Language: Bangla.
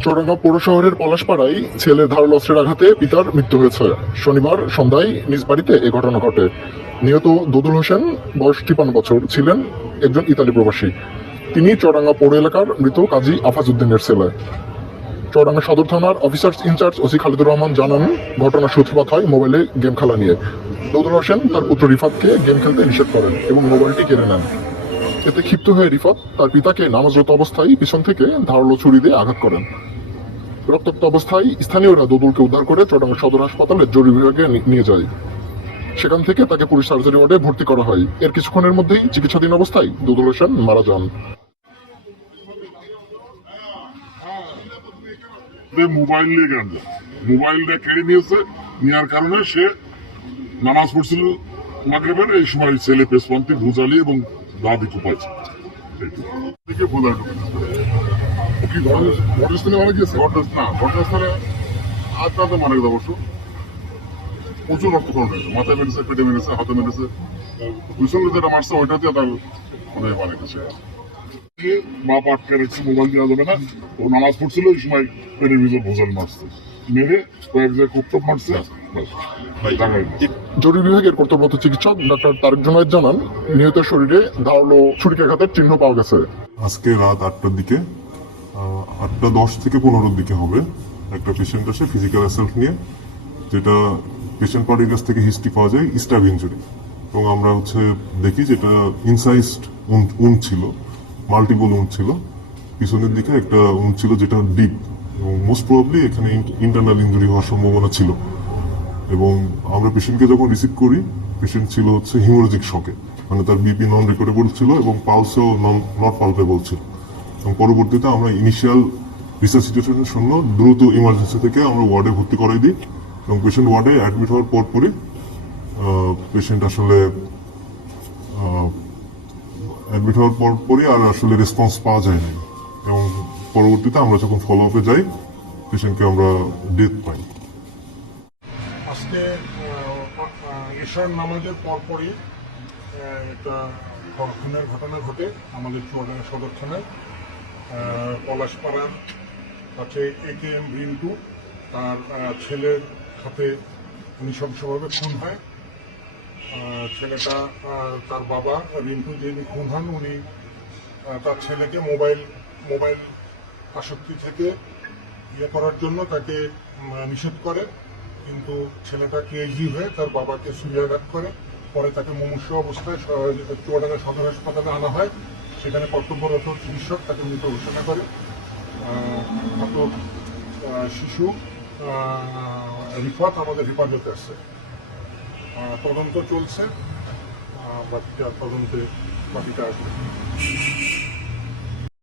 চুয়াডাঙ্গা পৌর শহরের পলাশপাড়ায় ছেলের ধারালো অস্ত্রের আঘাতে পিতার মৃত্যু হয়েছে। শনিবার সন্ধ্যায় নিজ বাড়িতে এ ঘটনা ঘটে। নিহত দুদুল হোসেন বয়স 53 বছর, ছিলেন একজন ইতালি প্রবাসী। তিনি চুয়াডাঙ্গা পৌর এলাকার মৃত কাজী আফাজউদ্দিনের ছেলে। চুয়াডাঙ্গা সদর থানার officers in charge OC Khalidur Rahman জানান, ঘটনার সূত্রপাত হয় মোবাইলে গেম খেলা নিয়ে। দুদুল হোসেন তার পুত্র রিফাতকে গেম খেলতে নিষেধ করেন এবং মোবাইলটি কেড়ে নেন। এতে ক্ষিপ্ত হয়ে রিফাত তার পিতাকে নামাজরত অবস্থায় পিছন থেকে ধারালো ছুরি দিয়ে আঘাত করেন। রক্তাক্ত অবস্থায় স্থানীয়রা দুদুলকে উদ্ধার করে চুয়াডাঙ্গা সদর হাসপাতালে জরুরি বিভাগে নিয়ে যায়। সেখান থেকে তাকে পুলিশ সার্জারি ওয়ার্ডে ভর্তি করা হয়। এর কিছুক্ষণের মধ্যেই চিকিৎসাধীন অবস্থায় দুদুল হোসেন মারা যান। মোবাইলটা কেড়ে নিয়েছে, নেওয়ার কারণে সে নামাজ পড়ছিল মাগরিবের, এই সময় ছেলে পেশপন্থী ভুজালি এবং দাদি কোপাইছে। ঘটনাস্থলে মারা গিয়েছে। ঘটনাস্থলে আত্মাতে মারা গেছে অবশ্য। প্রচুর রক্তক্ষরণ হয়েছে, মাথায় মেরেছে, পেটে মেরেছে, হাতে মেরেছে। পিছনে যেটা মারছে ওইটাতে তার মারা গেছে। বাপ আটকে রেখেছে, মোবাইল দেওয়া যাবে না। ও নামাজ পড়ছিল, ওই সময় পেটের ভিতর ভোজাল মারছে, মেরে কয়েক জায়গায় কুপটপ মারছে। জরুরি বিভাগের কর্তব্যরত চিকিৎসক ডাক্তার তারেক জুনায়েদ জানান, নিহতের শরীরে ধারালো ছুরিকাঘাতের চিহ্ন পাওয়া গেছে। আজকে রাত 8টার দিকে, 8টা 10 থেকে 15-র দিকে হবে, একটা পেশেন্ট আসে ফিজিক্যাল অ্যাসাল্ট নিয়ে, যেটা পেশেন্ট পার্টির কাছ থেকে হিস্ট্রি পাওয়া যায় স্ট্যাব ইনজুরি। এবং আমরা দেখি যেটা ইনসাইজড উন্ড ছিল, মাল্টিপল উন্ড ছিল, পিছনের দিকে একটা উন্ড ছিল যেটা ডিপ, এবং মোস্ট প্রবাবলি এখানে ইন্টারনাল ইনজুরি হওয়ার সম্ভাবনা ছিল। এবং আমরা পেশেন্টকে যখন রিসিভ করি, পেশেন্ট ছিল হিমোরেজিক শকে, মানে তার বিপি নন রেকর্ডেবল ছিল এবং পালসেও নট পালপেবল ছিল। এবং পরবর্তীতে আমরা ইনিশিয়াল রিসাসিটেশনের জন্য দ্রুত ইমার্জেন্সি থেকে আমরা ওয়ার্ডে ভর্তি করাই দিই। এবং পেশেন্ট ওয়ার্ডে অ্যাডমিট হওয়ার পরপরই পেশেন্ট অ্যাডমিট হওয়ার পরপরই আর রেসপন্স পাওয়া যায় না। এবং পরবর্তীতে আমরা যখন ফলো আপে যাই, পেশেন্টকে আমরা ডেথ পাই। আজকে এশার নামাজের পরপরই একটা খুনের ঘটনা ঘটে আমাদের চুয়াডাঙ্গা সদর থানায়। পলাশপাড়ার কাছে AKM রিন্টু তার ছেলের হাতে নৃশংসভাবে খুন হয়। ছেলেটা, তার বাবা রিন্টু যিনি খুন হন, উনি তার ছেলেকে মোবাইল আসক্তি থেকে করার জন্য তাকে নিষেধ করে, কিন্তু ছেলেটা কেজি হয়ে তার বাবাকে ছুরিয়াঘাত করে। পরে তাকে মুমূর্ষু অবস্থায় চুয়াডাঙ্গা সদর হাসপাতালে আনা হয়। সেখানে কর্তব্যরত চিকিৎসক তাকে মৃত ঘোষণা করে। আটক শিশু রিফাত আমাদের হেফাজতে আছে। তদন্ত চলছে, বাকিটা আসবে।